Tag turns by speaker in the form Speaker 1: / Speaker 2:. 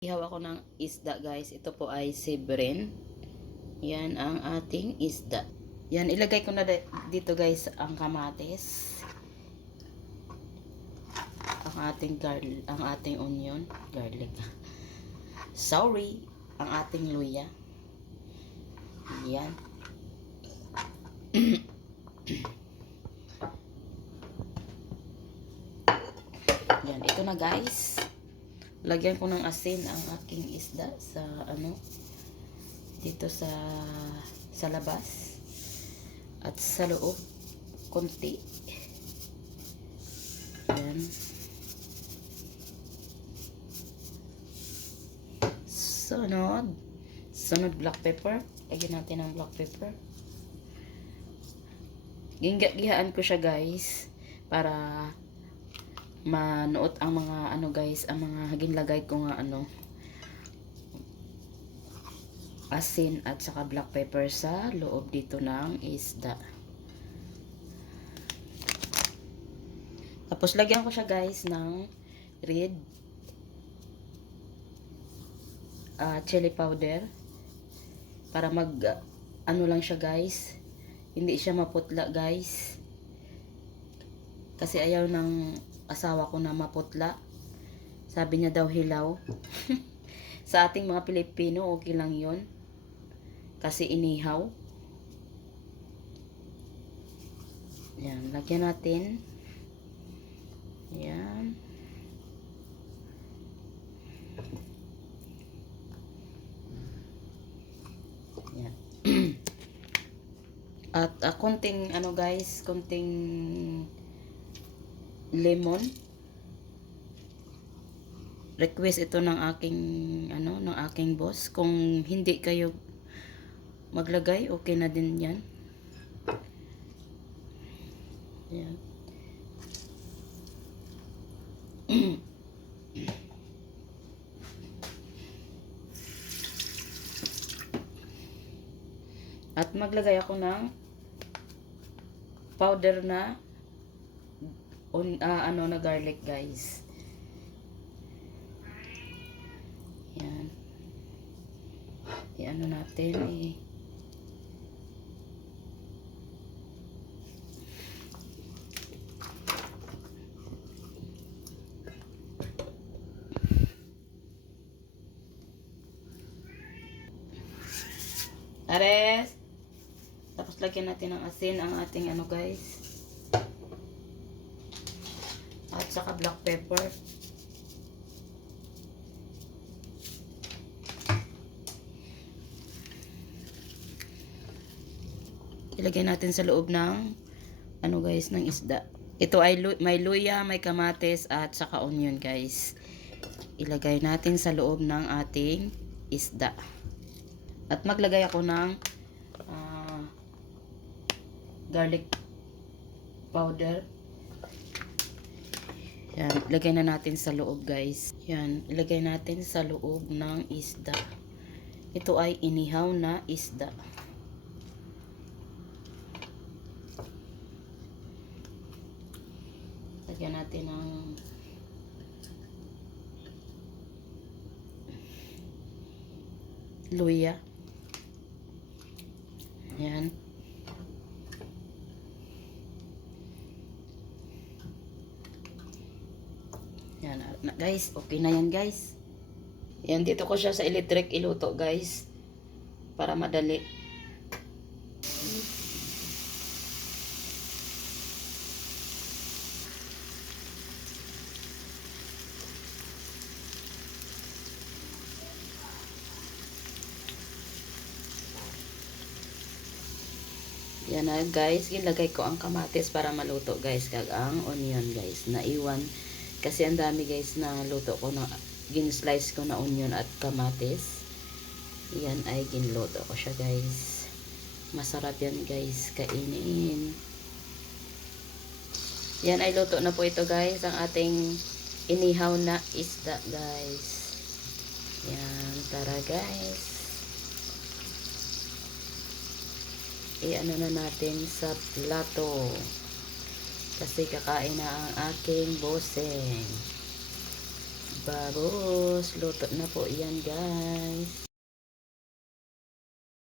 Speaker 1: Ihaw ako ng isda guys. Ito po ay sibrin. Yan ang ating isda. Yan, ilagay ko na di- dito guys ang kamatis. Ang ating garlic, ang ating onion, garlic. Sorry, ang ating luya. Yan. Yan, ito na guys. Lagyan ko ng asin ang aking isda sa ano dito sa sa labas at sa loob konti. Yan. Sunod. Sunod black pepper. Lagyan natin ng black pepper. Ginggagihaan ko siya guys para manuot ang mga ano guys, ang mga ginlagay ko nga ano asin at saka black pepper sa loob dito ng isda. Tapos lagyan ko siya guys ng red ah, chili powder para mag ah, ano lang siya guys. Hindi siya maputla guys. Kasi ayaw ng asawa ko na maputla. Sabi niya daw hilaw. Sa ating mga Pilipino, okay lang yon Kasi inihaw. Yan, lagyan natin. Yan. Yan. At ah, konting ano guys, konting lemon. Request ito ng aking ano, ng aking boss. Kung hindi kayo maglagay, okay na din 'yan. Yan. At maglagay ako ng powder na on ah, ano na garlic guys. Yan. I-ano natin eh. Ares! Tapos lagyan natin ng asin ang ating ano guys. At saka black pepper. Ilagay natin sa loob ng ano guys, ng isda. Ito ay may luya, may kamates at saka onion guys. Ilagay natin sa loob ng ating isda. At maglagay ako ng ah, garlic powder. Yan, ilagay na natin sa loob guys. Yan, ilagay natin sa loob ng isda. Ito ay inihaw na isda. Lagyan natin ng luya. Yan. Yan, na, guys. Okay na yan, guys. Yan, dito ko siya sa electric iluto, guys. Para madali. Yan na guys, ilagay ko ang kamatis para maluto guys, kag ang onion guys, naiwan. Kasi ang dami guys na luto ko na, gin-slice ko na onion at kamatis. Yan ay ginluto ko siya guys. Masarap yan guys, kainin. Yan ay luto na po ito guys, ang ating inihaw na isda guys. Yan, tara guys. i-ano na natin sa plato. Kasi kakain na ang aking boseng. Babos, luto na po yan guys.